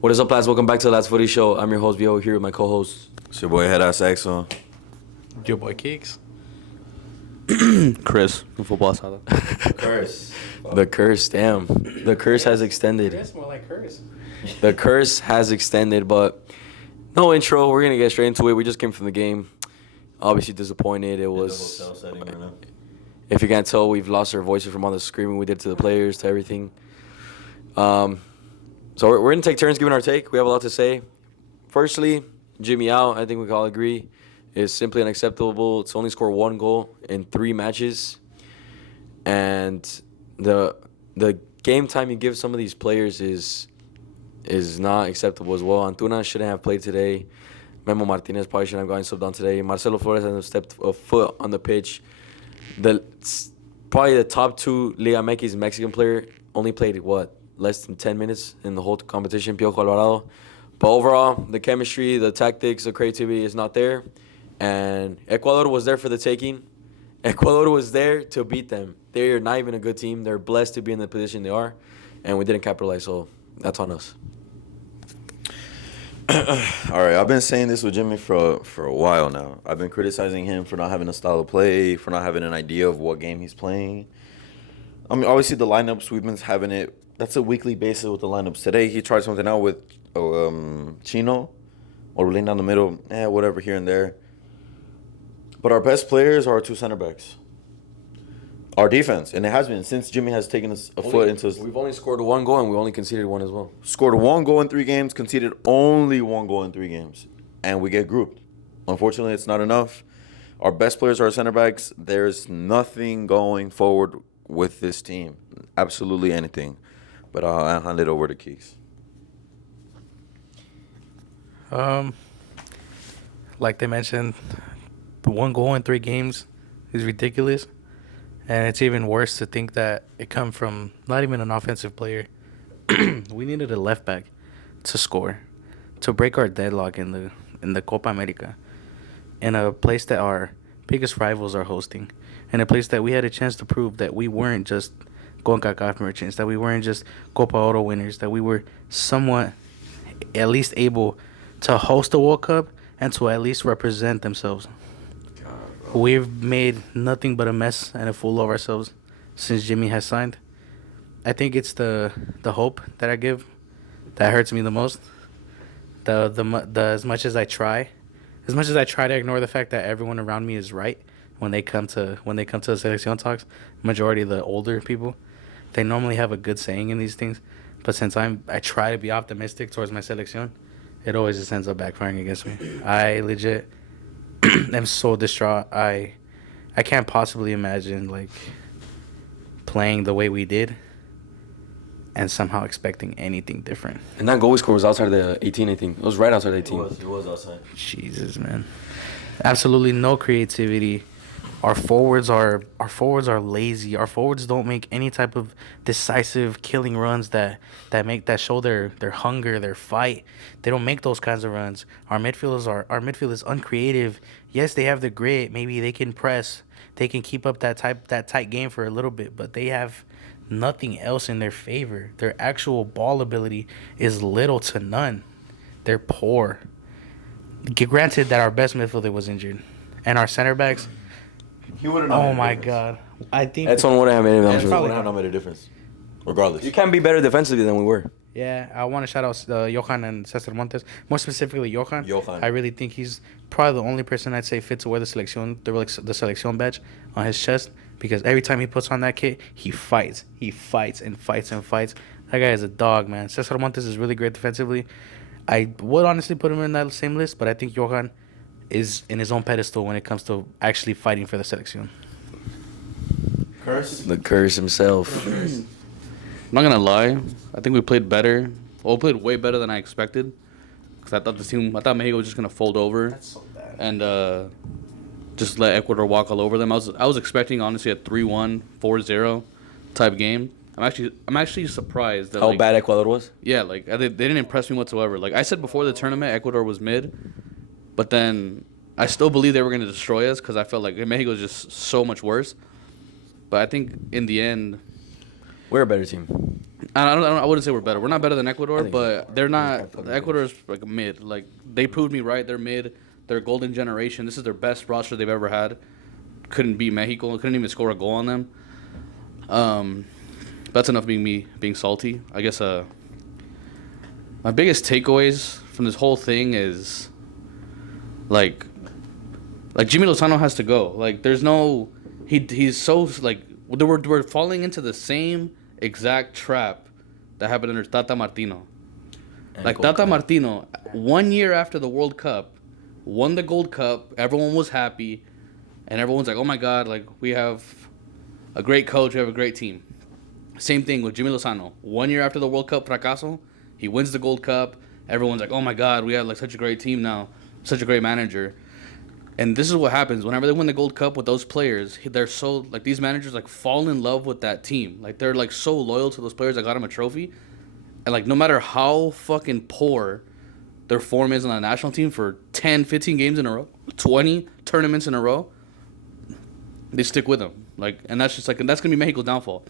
What is up, lads? Welcome back to the Ladsfootyshow. I'm your host, Vio, here with my co-host. It's your boy, Head-Ass Axel. Your boy Keeks. Chris from Football Sala. Curse. The curse, damn. The curse has extended. That's more like curse. The curse has extended, but no intro. We're going to get straight into it. We just came from the game. Obviously disappointed. It was, hotel setting right now. if you can't tell, we've lost our voices from all the screaming we did to the players, to everything. So we're going to take turns giving our take. We have a lot to say. Firstly, Jimmy out, I think we can all agree, is simply unacceptable. It's only scored one goal in 3 matches. And the game time you give some of these players is not acceptable as well. Antuna shouldn't have played today. Memo Martinez probably shouldn't have gotten subbed on today. Marcelo Flores hasn't stepped a foot on the pitch. Probably the top 2 Liga MX Mexican player only played, less than 10 minutes in the whole competition, Piojo Alvarado. But overall, the chemistry, the tactics, the creativity is not there. And Ecuador was there for the taking. Ecuador was there to beat them. They're not even a good team. They're blessed to be in the position they are. And we didn't capitalize, so that's on us. All right, I've been saying this with Jimmy for a while now. I've been criticizing him for not having a style of play, for not having an idea of what game he's playing. I mean, obviously the lineups, we've been having it. That's a weekly basis with the lineups. Today he tried something out with Chino or laying down the middle, whatever here and there. But our best players are our 2 center backs. Our defense, and it has been since Jimmy has taken a foot into his... We've only scored 1 goal, and we only conceded 1 as well. Scored 1 goal in 3 games, conceded only 1 goal in 3 games. And we get grouped. Unfortunately, it's not enough. Our best players are our center backs. There's nothing going forward with this team. Absolutely anything. But I'll hand it over to Keeks. Like they mentioned, the 1 goal in 3 games is ridiculous. And it's even worse to think that it come from not even an offensive player. We needed a left back to score, to break our deadlock in the Copa America, in a place that our biggest rivals are hosting, in a place that we had a chance to prove that we weren't just CONCACAF merchants, that we weren't just Copa Oro winners, that we were somewhat at least able to host a World Cup and to at least represent themselves. We've made nothing but a mess and a fool of ourselves since Jimmy has signed. I think it's the hope that I give that hurts me the most. The as much as I try to ignore the fact that everyone around me is right when they come to the selección talks, majority of the older people, they normally have a good saying in these things. But since I try to be optimistic towards my selección, it always just ends up backfiring against me. I legit am so distraught. I can't possibly imagine playing the way we did and somehow expecting anything different. And that goal we scored was outside the 18, I think. It was right outside the 18. It was outside. Jesus, man. Absolutely no creativity. Our forwards are lazy. Our forwards don't make any type of decisive killing runs that show their hunger, their fight. They don't make those kinds of runs. Our midfield is uncreative. Yes, they have the grit. Maybe they can press. They can keep up that tight game for a little bit, but they have nothing else in their favor. Their actual ball ability is little to none. They're poor. Granted that our best midfielder was injured, and our center backs. He wouldn't. Oh my God! I think Edson wouldn't have made it. That's probably not made a difference, regardless. You can't be better defensively than we were. Yeah, I want to shout out Johan and Cesar Montes. More specifically, Johan. Johan. I really think he's probably the only person I'd say fit to wear the selección badge on his chest, because every time he puts on that kit, he fights. He fights and fights and fights. That guy is a dog, man. Cesar Montes is really great defensively. I would honestly put him in that same list, but I think Johan is in his own pedestal when it comes to actually fighting for the selección. Curse? The curse himself. I'm not gonna lie. I think we played better. Well, we played way better than I expected. Because I thought Mexico was just gonna fold over. That's so bad. And just let Ecuador walk all over them. I was expecting honestly a 3-1, 4-0 type game. I'm actually surprised that How bad Ecuador was? Yeah, they didn't impress me whatsoever. Like I said before the tournament, Ecuador was mid, but then I still believe they were going to destroy us because I felt like Mexico was just so much worse. But I think in the end, we're a better team. I wouldn't say we're better. We're not better than Ecuador, think but they're not. definitely Ecuador's like mid. Like they proved me right. They're mid. They're golden generation. This is their best roster they've ever had. Couldn't beat Mexico. Couldn't even score a goal on them. That's enough being salty. I guess my biggest takeaways from this whole thing is like Jimmy Lozano has to go. Like there's no he's so like we're falling into the same exact trap that happened under Tata Martino. Like Tata Martino, 1 year after the World Cup, won the Gold Cup. Everyone was happy, and everyone's like, "Oh my God! Like we have a great coach, we have a great team." Same thing with Jimmy Lozano. 1 year after the World Cup fracaso, he wins the Gold Cup. Everyone's like, "Oh my God, we have like such a great team now, such a great manager." And this is what happens whenever they win the Gold Cup with those players. They're so like these managers like fall in love with that team. Like they're like so loyal to those players that got them a trophy. And like no matter how fucking poor their form is on the national team for 10, 15 games in a row, 20 tournaments in a row, they stick with them. Like, and that's just like, and that's gonna be Mexico's downfall.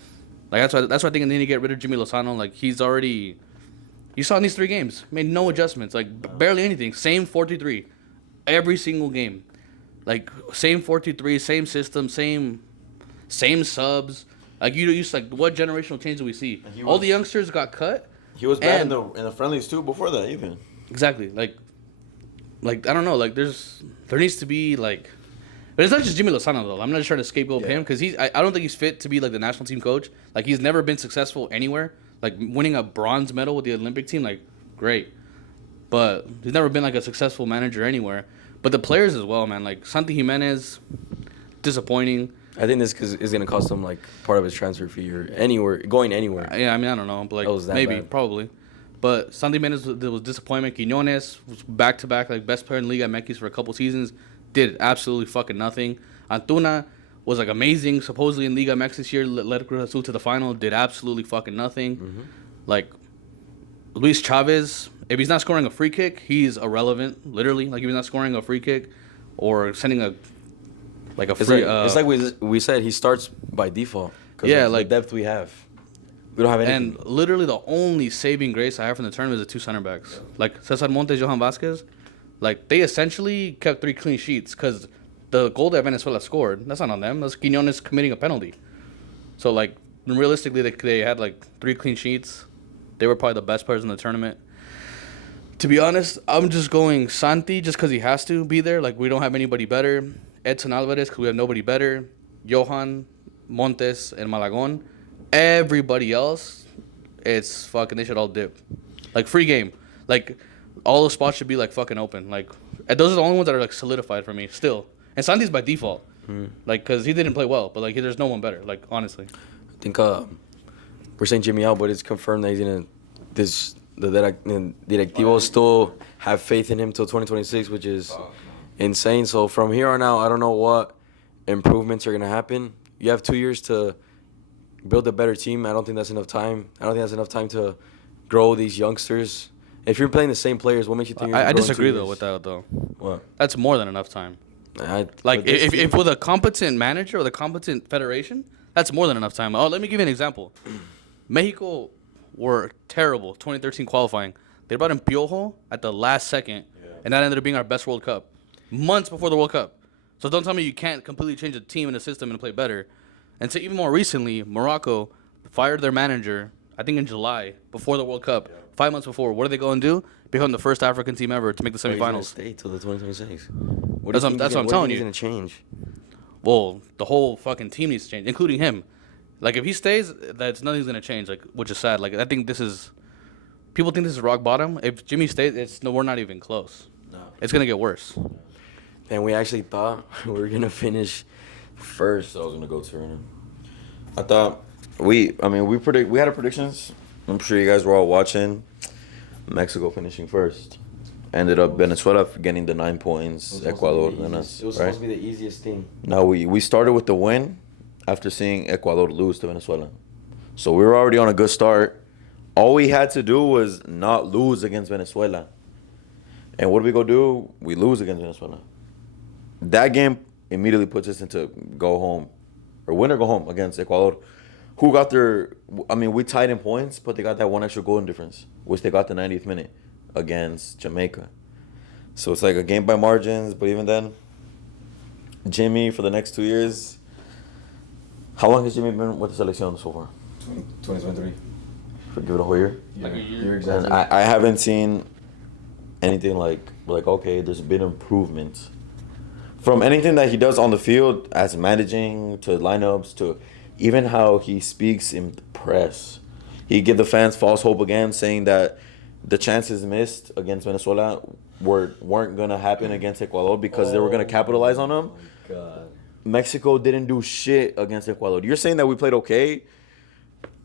Like that's why I think they need to get rid of Jimmy Lozano. Like he's already, you saw in these 3 games, made no adjustments, like barely anything. Same 4-3, every single game. Like same 4-3, same system, same subs. Like you used like what generational change do we see? All the youngsters got cut. He was bad in the friendlies too before that even. Exactly. Like I don't know. Like there needs to be like, but it's not just Jimmy Lozano though. I'm not just trying to scapegoat him because I don't think he's fit to be like the national team coach. Like he's never been successful anywhere. Like winning a bronze medal with the Olympic team, like great, but he's never been like a successful manager anywhere. But the players as well, man. Like Santi Giménez, disappointing. I think this is going to cost him like part of his transfer fee or going anywhere. Yeah, I mean I don't know, but like maybe bad. Probably. But Santi Giménez was disappointment. Giménez was back-to-back like best player in Liga MX for a couple seasons. Did absolutely fucking nothing. Antuna was like amazing, supposedly in Liga MX this year. Led Cruz Azul to the final. Did absolutely fucking nothing. Mm-hmm. Like Luis Chavez, if he's not scoring a free kick, he's irrelevant. Literally, like if he's not scoring a free kick or sending a free. It's like we said, he starts by default. Yeah, like the depth we have. We don't have anything. And literally the only saving grace I have from the tournament is the 2 center backs. Like Cesar Montes, Johan Vasquez. Like they essentially kept 3 clean sheets because the goal that Venezuela scored, that's not on them. That's Giménez committing a penalty. So like realistically, they had like 3 clean sheets. They were probably the best players in the tournament. To be honest, I'm just going Santi just because he has to be there. Like we don't have anybody better. Edson Alvarez because we have nobody better. Johan, Montes, and Malagon. Everybody else, it's fucking. They should all dip. Like free game. Like all the spots should be like fucking open. Like those are the only ones that are like solidified for me still. And Santi's by default. Like because he didn't play well, but like there's no one better. Like honestly. I think we're saying Jimmy out, but it's confirmed that he's gonna. The directivos still have faith in him till 2026, which is insane. So from here on out, I don't know what improvements are gonna happen. You have 2 years to build a better team. I don't think that's enough time. I don't think that's enough time to grow these youngsters. If you're playing the same players, what makes you think? I disagree though with that though. What? That's more than enough time. Like if with a competent manager or the competent federation, that's more than enough time. Oh, let me give you an example. Mexico were terrible 2013 qualifying. They brought in Piojo at the last second, and that ended up being our best World Cup months before the World Cup. So don't tell me you can't completely change the team and the system and play better. And so even more recently, Morocco fired their manager, I think in July, before the World Cup, 5 months before. What are they going to do? Become the first African team ever to make the semifinals. He's stay till the 2026. That's what I'm telling you. He's going to change. Well, the whole fucking team needs to change, including him. Like, if he stays, that's nothing's going to change, like, which is sad. Like, I think this is... People think this is rock bottom. If Jimmy stays, we're not even close. No. It's going to get worse. And we actually thought we were going to finish first. So I was going to go to right now. I thought we had our predictions. I'm sure you guys were all watching. Mexico finishing first. Ended up Venezuela getting the 9 points. Ecuador than us. It was supposed to be the easiest thing. Now we started with the win after seeing Ecuador lose to Venezuela. So we were already on a good start. All we had to do was not lose against Venezuela. And what do we go do? We lose against Venezuela. That game immediately puts us into go home. Or win or go home against Ecuador, who got their. I mean, we tied in points, but they got that one extra goal in difference, which they got the 90th minute against Jamaica. So it's like a game by margins, but even then, Jimmy for the next 2 years. How long has Jimmy been with the selección so far? 2023. Give it a whole year. Like a year. You're exactly. And I haven't seen anything like okay, there's been improvements from anything that he does on the field, as managing to lineups to even how he speaks in the press. He give the fans false hope again, saying that the chances missed against Venezuela weren't gonna happen against Ecuador because they were gonna capitalize on them. Oh my God. Mexico didn't do shit against Ecuador. You're saying that we played okay?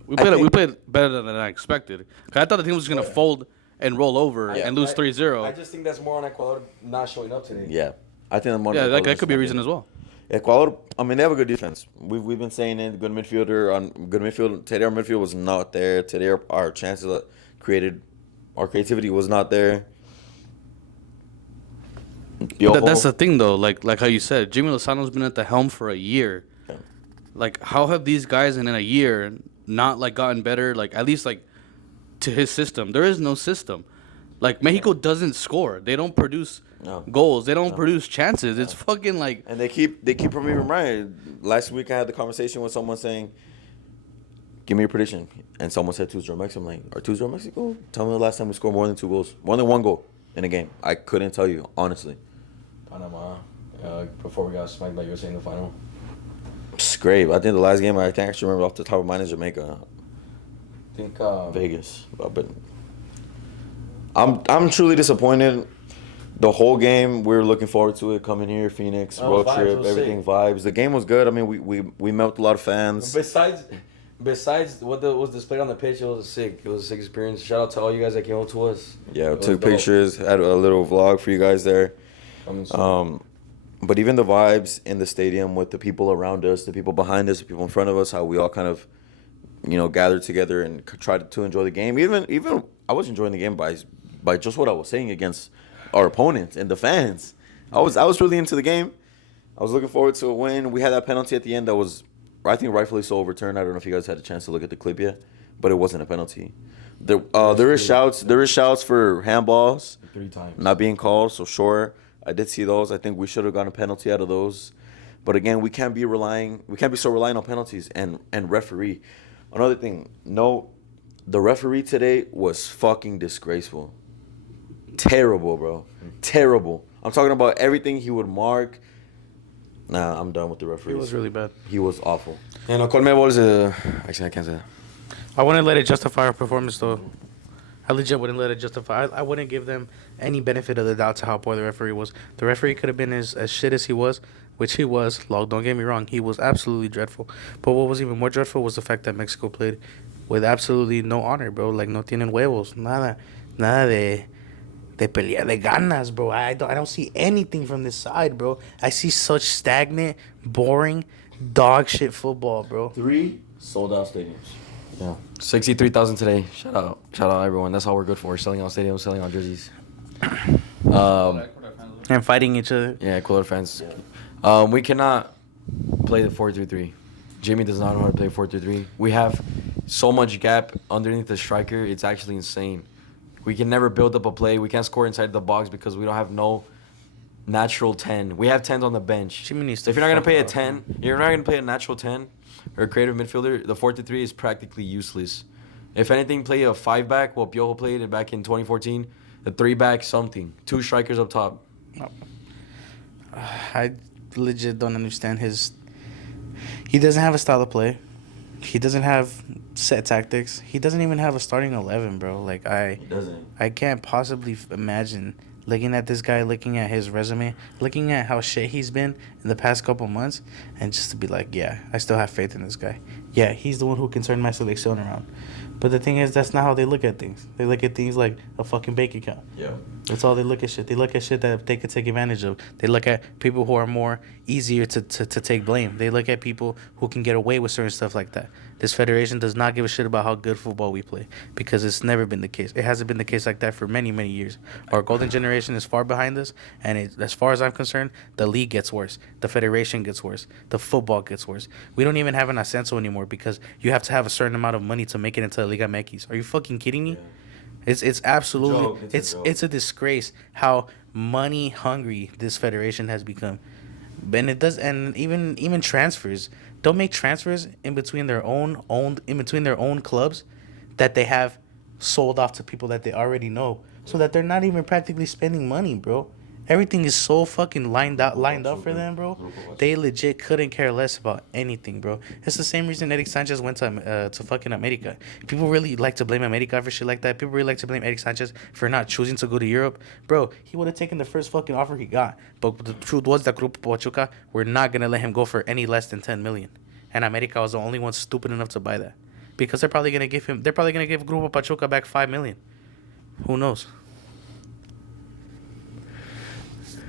We played better than I expected. 'Cause I thought the team was gonna fold and roll over and lose 3-0. I just think that's more on Ecuador not showing up today. Yeah, I think the money. Yeah, that could be a reason as well. Ecuador, I mean, they have a good defense. We've been saying it. Good midfield. Today our midfield was not there. Today our chances our creativity was not there. That's the thing, though. Like how you said, Jimmy Lozano's been at the helm for a year. Yeah. Like, how have these guys in a year not like gotten better? Like, at least like to his system. There is no system. Like, Mexico doesn't score. They don't produce goals. They don't produce chances. It's fucking like. And they keep proving him right. Last week I had the conversation with someone saying, "Give me a prediction," and someone said 2-0 Mexico. I'm like, "Are 2-0 Mexico? Tell me the last time we scored more than 2 goals, more than 1 goal in a game." I couldn't tell you honestly. Panama, before we got smacked by USA in the final. It's great. I think the last game I can actually remember off the top of my mind is Jamaica. I think Vegas, but I'm truly disappointed. The whole game we were looking forward to it. Coming here, Phoenix road vibes, trip, was everything sick. vibes. The game was good. I mean, we met with a lot of fans. Besides what was displayed on the pitch, it was sick. It was a sick experience. Shout out to all you guys that came up to us. Yeah, It was took dope. pictures, had a little vlog for you guys there. Coming soon. But even the vibes in the stadium with the people around us, the people behind us, the people in front of us, how we all kind of, gathered together and tried to enjoy the game. Even I was enjoying the game by just what I was saying against our opponents and the fans. I was really into the game. I was looking forward to a win. We had that penalty at the end that was, I think, rightfully so overturned. I don't know if you guys had a chance to look at the clip yet, but it wasn't a penalty. There is shouts for handballs 3 times. not being called. So sure, I did see those. I think we should have gotten a penalty out of those. But again, we can't be so reliant on penalties and referee. Another thing, the referee today was fucking disgraceful. Terrible, bro. Terrible. I'm talking about everything he would mark. Nah, I'm done with the referees. It was really bad. He was awful. And Colmebol is actually I can't say that. I wouldn't let it justify our performance, though. I legit wouldn't let it justify. I wouldn't give them any benefit of the doubt to how poor the referee was. The referee could have been as shit as he was, which he was. Don't get me wrong. He was absolutely dreadful. But what was even more dreadful was the fact that Mexico played with absolutely no honor, bro. Like, no tienen huevos. Nada de pelea de ganas, bro. I don't see anything from this side, bro. I see such stagnant, boring, dog shit football, bro. 3 sold-out stadiums. Yeah, 63,000 today. Shout out everyone. That's all we're good for. Selling out stadiums, selling out jerseys. And fighting each other. Yeah, Ecuador fans. We cannot play the 4-3-3. Jimmy does not know how to play 4-3-3. We have so much gap underneath the striker. It's actually insane. We can never build up a play. We can't score inside the box because we don't have no natural 10. We have 10s on the bench. Jimmy needs So to if you're not going to play a fuck off. 10, you're not going to play a natural 10 or a creative midfielder, the 4-3-3 is practically useless. If anything, play a 5-back, what Piojo played it back in 2014, a 3-back something. 2 strikers up top. I legit don't understand his. He doesn't have a style of play. He doesn't have set tactics. He doesn't even have a starting 11, bro. Like, He doesn't. I can't possibly imagine looking at this guy, looking at his resume, looking at how shit he's been in the past couple months, and just to be like, yeah, I still have faith in this guy. Yeah, he's the one who can turn my selection around. But the thing is, that's not how they look at things. They look at things like a fucking bank account. Yeah. That's all they look at shit. They look at shit that they could take advantage of. They look at people who are more easier to take blame. They look at people who can get away with certain stuff like that. This federation does not give a shit about how good football we play because it's never been the case. It hasn't been the case like that for many, many years. Our golden generation is far behind us, and as far as I'm concerned, the league gets worse. The federation gets worse. The football gets worse. We don't even have an ascenso anymore because you have to have a certain amount of money to make it into the Liga MX. Are you fucking kidding me? Yeah. It's absolutely it's a disgrace how money hungry this federation has become. And it does, and even transfers. Don't make transfers in between their own clubs that they have sold off to people that they already know, so that they're not even practically spending money, bro. Everything is so fucking lined up for them, bro. They legit couldn't care less about anything, bro. It's the same reason Eric Sanchez went to fucking America. People really like to blame America for shit like that. People really like to blame Eric Sanchez for not choosing to go to Europe. Bro, he would have taken the first fucking offer he got. But the truth was that Grupo Pachuca were not going to let him go for any less than 10 million. And America was the only one stupid enough to buy that. Because they're probably going to give Grupo Pachuca back 5 million. Who knows?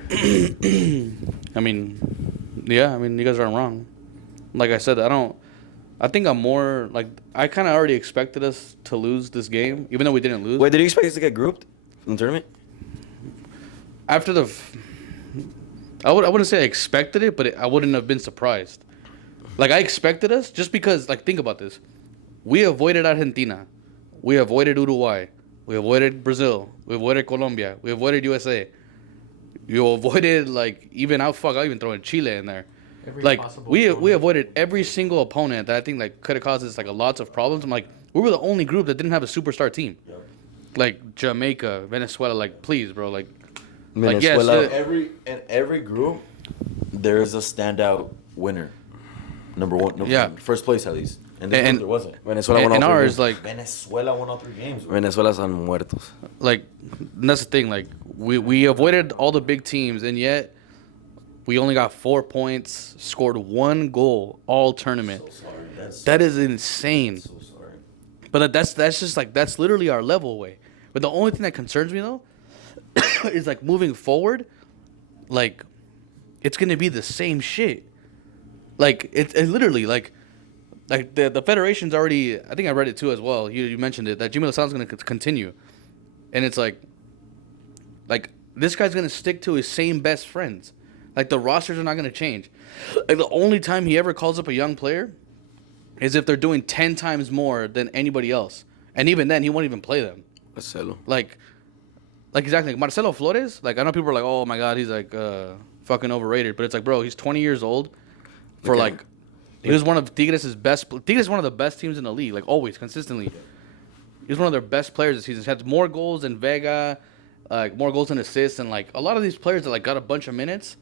I mean, yeah, you guys aren't wrong. Like I said, I think I'm more, like, I kind of already expected us to lose this game, even though we didn't lose. Wait, did you expect us to get grouped in the tournament? After I wouldn't say I expected it, but I wouldn't have been surprised. Like, I expected us just because, like, think about this. We avoided Argentina. We avoided Uruguay. We avoided Brazil. We avoided Colombia. We avoided USA. You avoided, like, I'll even throw in Chile in there. We avoided every single opponent that I think, like, could have caused us, like, lots of problems. I'm like, we were the only group that didn't have a superstar team. Yep. Like, Jamaica, Venezuela, like, please, bro, like, Venezuela. Like, yes, every group, there is a standout winner. Number one, first place at least. And there wasn't. Venezuela won all 3 games. Like, Venezuela won all 3 games. Venezuela están muertos. Like, that's the thing. Like, we avoided all the big teams, and yet we only got 4 points, scored 1 goal all tournament. So sorry. That is insane. So sorry. But that's just, like, that's literally our level way. But the only thing that concerns me, though, is, like, moving forward, like, it's going to be the same shit. Like, it literally, like the federation's already, I think I read it too as well. You mentioned it, that Giménez is going to continue. And it's like this guy's going to stick to his same best friends. Like, the rosters are not going to change. Like, the only time he ever calls up a young player is if they're doing 10 times more than anybody else. And even then, he won't even play them. Marcelo. Like exactly. Like Marcelo Flores, like, I know people are like, oh my God, he's like fucking overrated. But it's like, bro, he's 20 years old. He was one of Tigres' best. Tigres is one of the best teams in the league, like, always, consistently. He was one of their best players this season. He had more goals than Vega, more goals and assists, and, like, a lot of these players that, like, got a bunch of minutes,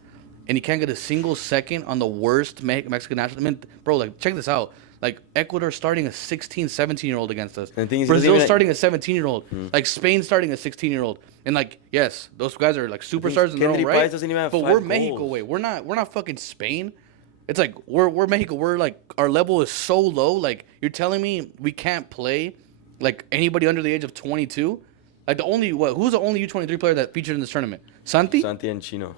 and he can't get a single second on the worst Mexican national. I mean, bro, like, check this out. Like, Ecuador starting a 16, 17-year-old against us. Brazil starting a 17-year-old. Like, Spain starting a 16-year-old. And, like, yes, those guys are, like, superstars in their own right. Doesn't even have but 5 we're goals. Mexico way. We're not fucking Spain. It's like, we're Mexico. We're, like, our level is so low. Like, you're telling me we can't play, like, anybody under the age of 22? Like, who's the only U23 player that featured in this tournament? Santi and Chino.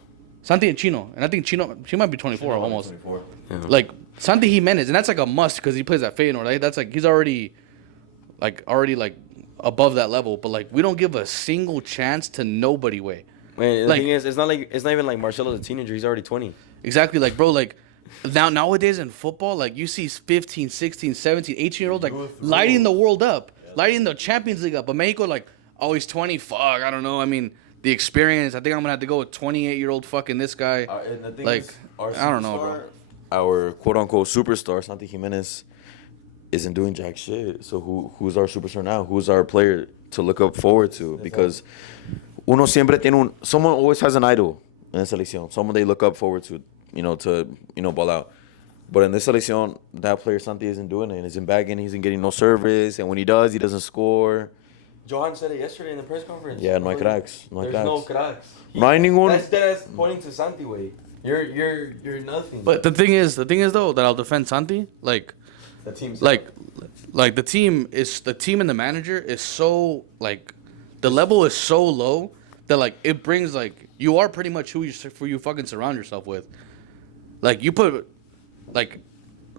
And I think Chino, she might be 24 almost. 24. Yeah. Like, Santi Giménez, and that's, like, a must because he plays at Feyenoord. Right? That's, like, he's already above that level. But, like, we don't give a single chance to nobody way. Man, the thing is, it's not even like Marcelo's a teenager. He's already 20. Exactly. Like, bro, like, nowadays in football, like, you see 15, 16, 17, 18-year-olds, like, lighting the world up, lighting the Champions League up. But Mexico, like, oh, he's 20. Fuck, I don't know. I mean, the experience, I think I'm going to have to go with 28-year-old fucking this guy. And the thing like, is, our I don't know, bro. Our quote-unquote superstar, Santi Giménez, isn't doing jack shit. So who's our superstar now? Who's our player to look up forward to? Because someone always has an idol in the selección. Someone they look up forward to, ball out. But in this selección, that player, Santi, isn't doing it. He isn't bagging. He isn't getting no service. And when he does, he doesn't score. Johan said it yesterday in the press conference. Yeah, no hay cracks. There's no cracks. No hay ningún. That's pointing to Santi way. You're nothing. But the thing is though, that I'll defend Santi. Like, the team's like the team and the manager is so, like, the level is so low that, like, it brings, like, you are pretty much who you fucking surround yourself with. Like, you put, like,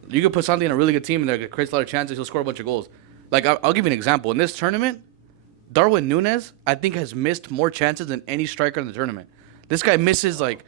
you could put Santi in a really good team and that creates a lot of chances. He'll score a bunch of goals. Like, I'll give you an example. In this tournament, Darwin Núñez, I think, has missed more chances than any striker in the tournament. This guy misses, like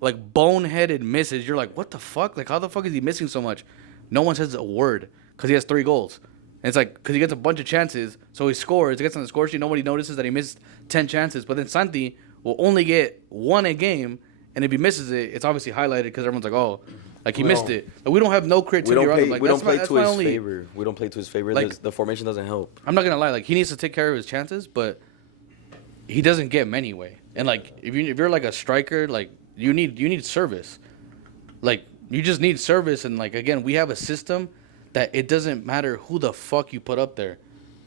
boneheaded misses. You're like, what the fuck? Like, how the fuck is he missing so much? No one says a word because he has 3 goals. And it's like, because he gets a bunch of chances, so he scores. He gets on the score sheet. Nobody notices that he missed 10 chances. But then Santi will only get 1 a game, and if he misses it, it's obviously highlighted because everyone's like, oh, like he missed it. But we don't have no creativity around him. Like, we don't play to his favor. We don't play to his favor. Like, the formation doesn't help. I'm not going to lie. Like, he needs to take care of his chances, but he doesn't get them anyway. And, like, if you're like, a striker, like, you need service. Like, you just need service. And, like, again, we have a system that it doesn't matter who the fuck you put up there.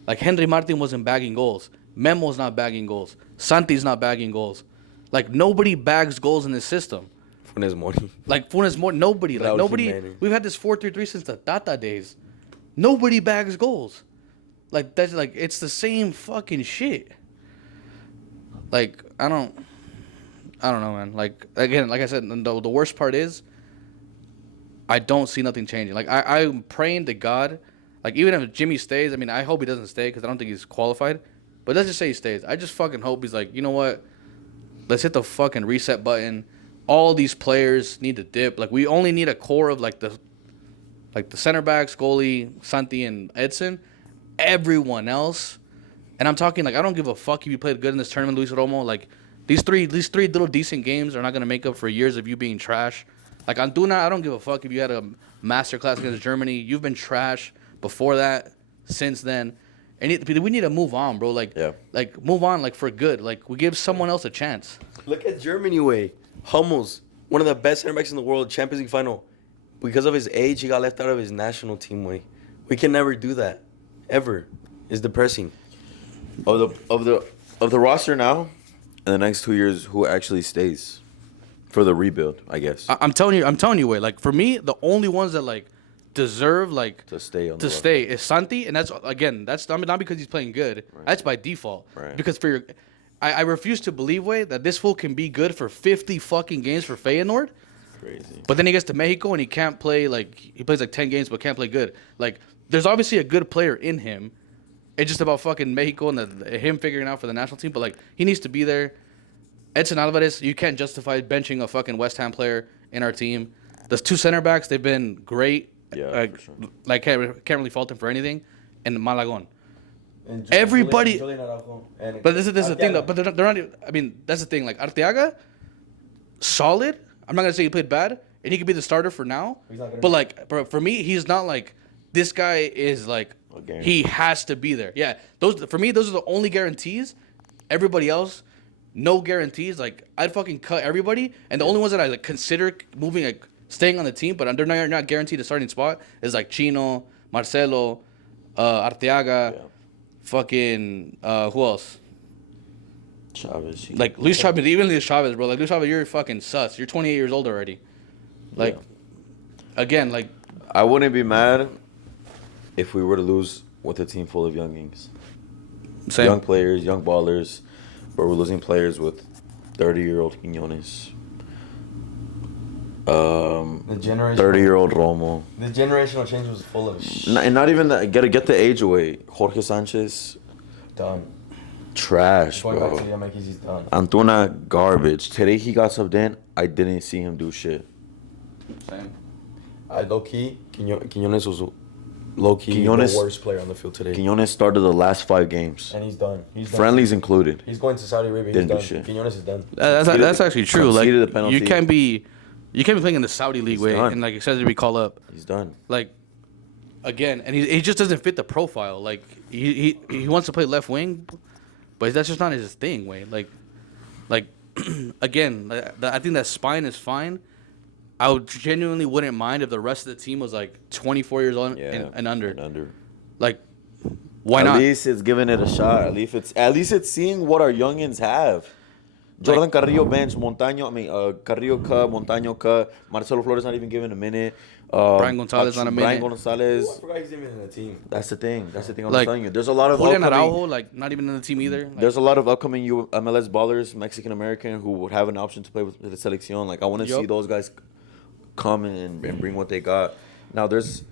Like, Henry Martin wasn't bagging goals. Memo's not bagging goals. Santi's not bagging goals. Like, nobody bags goals in this system. Funes Mori. Like, Funes Mori, nobody. Like, nobody. Giménez. We've had this 4-3-3 since the Tata days. Nobody bags goals. Like, that's like, it's the same fucking shit. Like, I don't know, man. Like, again, like I said, the worst part is I don't see nothing changing. Like, I'm praying to God. Like, even if Jimmy stays, I mean, I hope he doesn't stay because I don't think he's qualified. But let's just say he stays. I just fucking hope he's like, you know what? Let's hit the fucking reset button. All these players need to dip. Like, we only need a core of, like the center backs, goalie, Santi, and Edson. Everyone else. And I'm talking, like, I don't give a fuck if you played good in this tournament, Luis Romo. Like, these three little decent games are not going to make up for years of you being trash. Like, Antuna, I don't give a fuck if you had a masterclass against Germany. You've been trash before that, since then. And we need to move on, bro. Like, like, move on, like, for good. Like, we give someone else a chance. Look at Germany way. Hummels, one of the best center backs in the world, Champions League final. Because of his age, he got left out of his national team way. We can never do that. Ever. It's depressing. Of the roster now, in the next 2 years, who actually stays for the rebuild, I guess. I'm telling you, way. Like, for me, the only ones that, like, deserve, like, to stay is Santi, and that's not because he's playing good. Right. That's by default. Right. Because I refuse to believe, way, that this fool can be good for 50 fucking games for Feyenoord. Crazy. But then he gets to Mexico and he can't play, like, he plays like 10 games but can't play good. Like, there's obviously a good player in him. It's just about fucking Mexico and him figuring out for the national team. But, like, he needs to be there. Edson Alvarez, you can't justify benching a fucking West Ham player in our team. Those 2 center backs, they've been great. Yeah, for sure. Like, can't really fault him for anything. And Malagon. Everybody. But this is the thing, though. But they're not. I mean, that's the thing. Like, Arteaga, solid. I'm not gonna say he played bad, and he could be the starter for now. But, like, for me, he's not like, this guy is like, he has to be there. Yeah, those are the only guarantees. Everybody else, no guarantees. Like, I'd fucking cut everybody, and the only ones that I, like, consider moving, like, staying on the team, but they're not guaranteed a starting spot, is like Chino, Marcelo, Arteaga. Yeah. Fucking who else? Chavez. Like Luis Chavez, even Luis Chavez, bro. Like, Luis Chavez, you're fucking sus. You're 28 years old already. Like, again, like, I wouldn't be mad if we were to lose with a team full of youngins. Same. Young players, young ballers, but we're losing players with 30-year-old Giménez. The generation. 30-year-old Romo. The generational change was full of shit. And not even that. Get the age away. Jorge Sanchez. Done. Trash, Going bro. back to the Yankees, he's done. Antuna, garbage. Today he got subbed in. I didn't see him do shit. Same. Low-key, Giménez was low-key the worst player on the field today. Giménez started the last 5 games. And he's done. Friendlies included. He's going to Saudi Arabia. Didn't do He's done. shit. Giménez is done. That's actually true. Like, Conceded the penalty. you can't be playing in the Saudi league way and, like, expected to be called up. He's done. Like, again, and he just doesn't fit the profile. Like, he wants to play left wing, but that's just not his thing. Way like again, I think that spine is fine. I genuinely wouldn't mind if the rest of the team was like 24 years old and under. Like, why not? At least it's giving it a shot. At least it's seeing what our youngins have. Jordan Carrillo bench, Carrillo cut, Montaño cut. Marcelo Flores not even given a minute. Brian Gonzalez on a minute. Brian Gonzalez. I forgot he's even in the team. That's the thing. I'm Like, telling you. There's a lot of Julian Araujo, like, not even in the team either. Like, there's a lot of upcoming MLS ballers, Mexican American, who would have an option to play with the selección. Like, I want to see those guys come and bring what they got. Now there's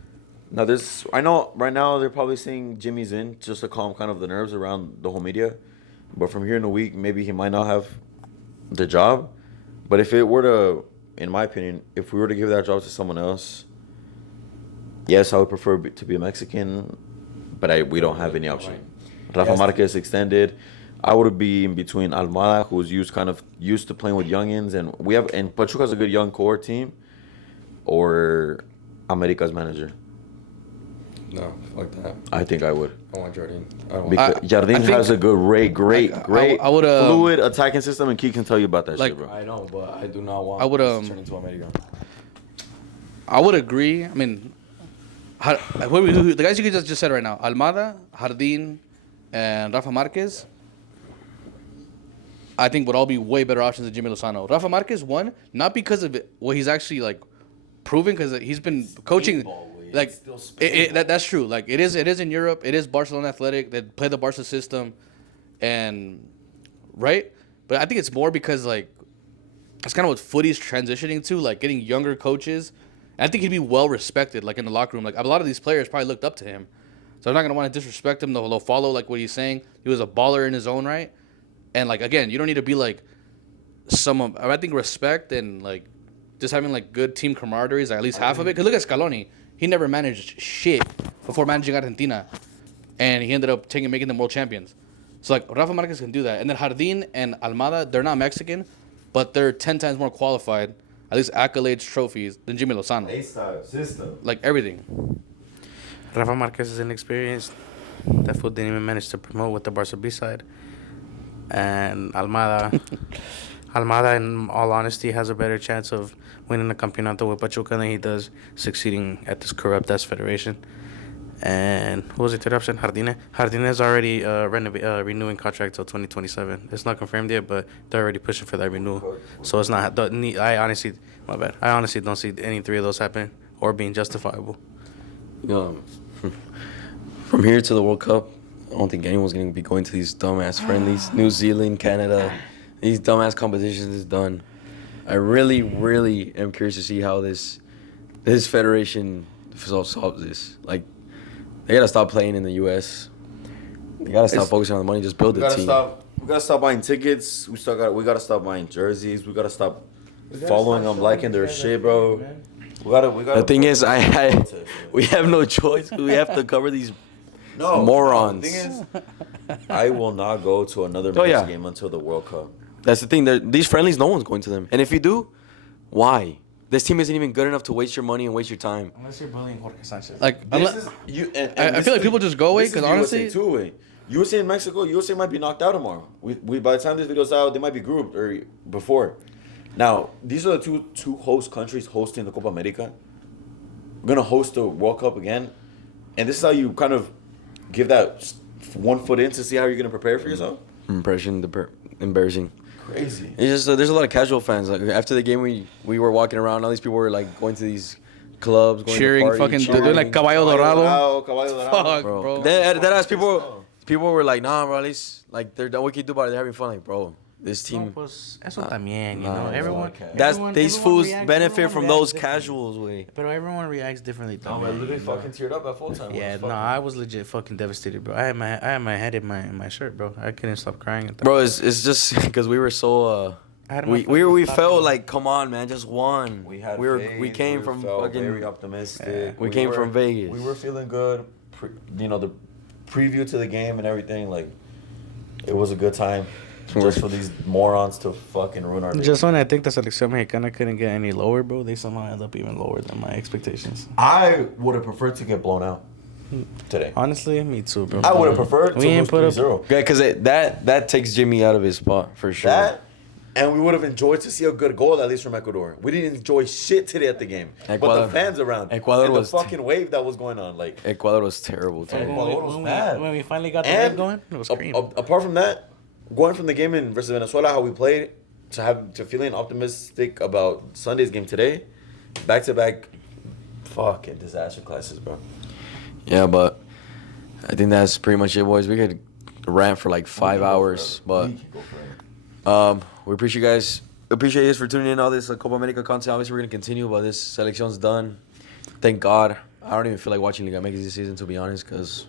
I know right now they're probably saying Jimmy's in just to calm kind of the nerves around the whole media. But from here in a week, maybe he might not have the job. But if it were to, in my opinion, if we were to give that job to someone else, yes, I would prefer to be a Mexican, but we don't have any option. Rafa Marquez extended. I would be in between Almada, who's used to playing with youngins, and Pachuca's a good young core team, or America's manager. No, fuck that. I think I would. I want Jardine. I don't want Because Jardine has a good, great, I would, fluid attacking system, and Keith can tell you about that shit, bro. I know, but I do not want I would, this to turn into America. I would agree. I mean, the guys you just said right now, Almada, Jardín, and Rafa Marquez, I think would all be way better options than Jimmy Lozano. Rafa Marquez won, not because of what he's actually, like, proven, because he's been coaching. Like, that's true. Like, it is in Europe. It is Barcelona Athletic. They play the Barca system. And, right? But I think it's more because, like, that's kind of what footy's transitioning to, like, getting younger coaches. And I think he'd be well respected, like, in the locker room. Like, a lot of these players probably looked up to him. So I'm not going to want to disrespect him. They'll follow, like, what he's saying. He was a baller in his own right. And, like, again, you don't need to be, like, I think respect and, like, just having, like, good team camaraderie is, like, at least half of it. Because look at Scaloni. He never managed shit before managing Argentina. And he ended up making them world champions. So, like, Rafa Marquez can do that. And then Jardín and Almada, they're not Mexican, but they're 10 times more qualified, at least accolades, trophies, than Jimmy Lozano. A-style system. Like, everything. Rafa Marquez is inexperienced. That fool didn't even manage to promote with the Barca B side. And Almada, in all honesty, has a better chance of winning the campeonato with Pachuca than he does succeeding at this corrupt-ass federation. And what was the third option? Jardine is already renewing contract till 2027. It's not confirmed yet, but they're already pushing for that renewal. So it's not. I honestly don't see any three of those happening or being justifiable. From here to the World Cup, I don't think anyone's going to be going to these dumbass friendlies. New Zealand, Canada, these dumbass competitions is done. I really, really am curious to see how this federation solves this. Like, they got to stop playing in the U.S. They got to stop focusing on the money. Just build a team. We got to stop buying tickets. We got to stop buying jerseys. We got to stop following them, liking their shit, bro. We got to. The thing is, we have no choice. We have to cover these morons. The thing is, I will not go to another Messi game until the World Cup. That's the thing. These friendlies, no one's going to them. And if you do, why? This team isn't even good enough to waste your money and waste your time. Unless you're bullying Jorge Sanchez. Like, I feel like people just go away because honestly, USA and Mexico, USA might be knocked out tomorrow. We by the time this video's out, they might be grouped or before. Now, these are the two host countries hosting the Copa America. We're gonna host the World Cup again, and this is how you kind of give that 1 foot in to see how you're gonna prepare for yourself. Embarrassing. Crazy. It's just there's a lot of casual fans. Like after the game, we were walking around. All these people were like going to these clubs, going cheering, to parties, fucking doing like Caballo Dorado. Caballo Fuck, bro. That ass people were like, nah, bro. At least like they're done. What can you do about it? They're having fun. Like, bro, this team. Eso también, you know. Everyone. These fools benefit from those casuals, way. But everyone reacts differently. I literally fucking teared up at full time. Yeah, no, I was legit fucking devastated, bro. I had my head in my shirt, bro. I couldn't stop crying at that. Bro, it's just because we were so we felt like, come on, man, just one. We came from fucking very optimistic. Yeah. We came from Vegas. We were feeling good. The preview to the game and everything, like it was a good time. Just for these morons to fucking ruin our. Just when I think the Selección Mexicana couldn't get any lower, bro, they somehow end up even lower than my expectations. I would have preferred to get blown out today. Honestly, me too, bro. I would have preferred to lose 3-0. Yeah, because that takes Jimmy out of his spot for sure. That, and we would have enjoyed to see a good goal, at least from Ecuador. We didn't enjoy shit today at the game. But the fans around. Ecuador and the was fucking wave that was going on. Like Ecuador was terrible. Ecuador was bad. When we finally got the wave going, it was cream. Apart from that, going from the game in versus Venezuela, how we played, to feeling optimistic about Sunday's game today, back-to-back fucking disaster classes, bro. Yeah, but I think that's pretty much it, boys. We could rant for like 5 hours, but we appreciate you guys. Appreciate you guys for tuning in all this Copa America content. Obviously, we're gonna continue, but this selection's done. Thank God. I don't even feel like watching Liga MX this season, to be honest, because...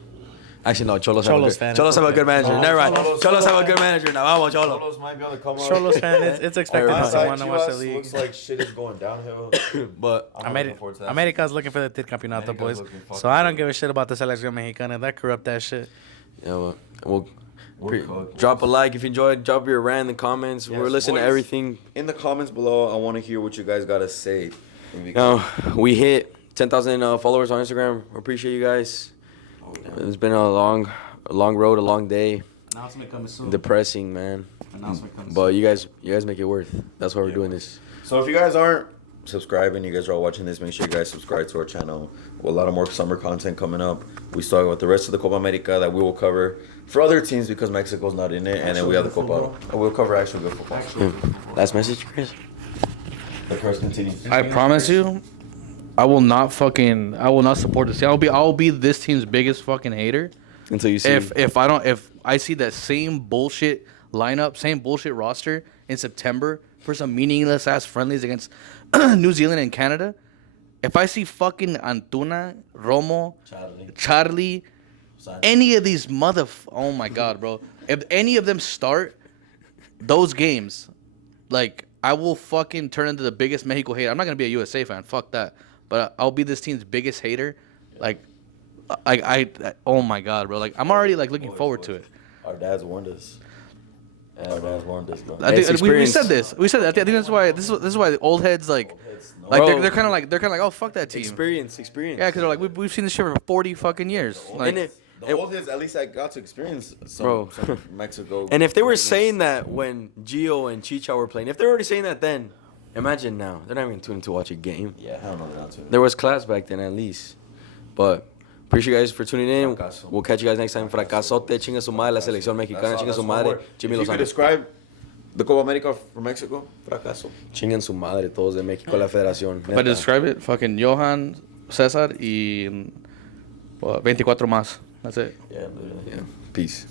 Actually, no, Cholos fan, have a good manager. No, Never mind. Cholos Have a good manager now. Vamos, Cholos. Cholos might be on the come up. Cholos fan, it's expected Everybody. for someone to watch the Chivas league. looks like shit is going downhill. But I'm looking forward to that. America's looking for the Campeonato, America's boys. looking fucking So I don't give a shit about the Selección Mexicana. That corrupt that shit. yeah, we'll cooked, drop a boys. like if you enjoyed. Drop your rant in the comments. Yes, We're listening to boys. everything. In the comments below, I want to hear what you guys got to say. We hit 10,000 followers on Instagram. We appreciate you guys. Oh, yeah. It's been a long road, a long day. Announcement coming soon. Depressing, man. Announcement coming But you guys make it worth. That's why we're doing this. So if you guys aren't subscribing, you guys are all watching this, make sure you guys subscribe to our channel. A lot of more summer content coming up. We still got the rest of the Copa America that we will cover for other teams because Mexico's not in it, and then we have the Copa. We'll cover actual good football. Last message, Chris. The curse continues. I promise you, I will not support this team. I'll be this team's biggest fucking hater. Until you see. If I see that same bullshit lineup, same bullshit roster in September for some meaningless ass friendlies against New Zealand and Canada, if I see fucking Antuna, Romo, Charlie, any of these oh my god, bro. If any of them start those games, like I will fucking turn into the biggest Mexico hater. I'm not gonna be a USA fan, fuck that. But I'll be this team's biggest hater. Like oh my god, bro. Like I'm already like looking forward to it. Our dads warned us. Our dads warned us, bro. I think It's we said experience. this. We said that. I think that's why this is why the old heads like Bro. they're kind of like oh fuck that team. Experience. Yeah, because they're like we've seen this shit for 40 fucking years. Like, The old heads, at least I got to experience some Mexico. And if they were saying that when Gio and Chicha were playing, if they're already saying that then, imagine now. They're not even tuning to watch a game. Yeah, hell no, they're not tuning. There was class back then at least. But appreciate you guys for tuning in. Fracaso. We'll catch you guys next time. Fracasote, chinga su madre, la selección mexicana, chinga su madre, Jimmy If you could Lozano. describe the Copa America for Mexico, fracaso. Chingan su madre todos de México, la federación. if I describe it, fucking Johan, Cesar, y 24 más. That's it. Yeah, Yeah. Peace.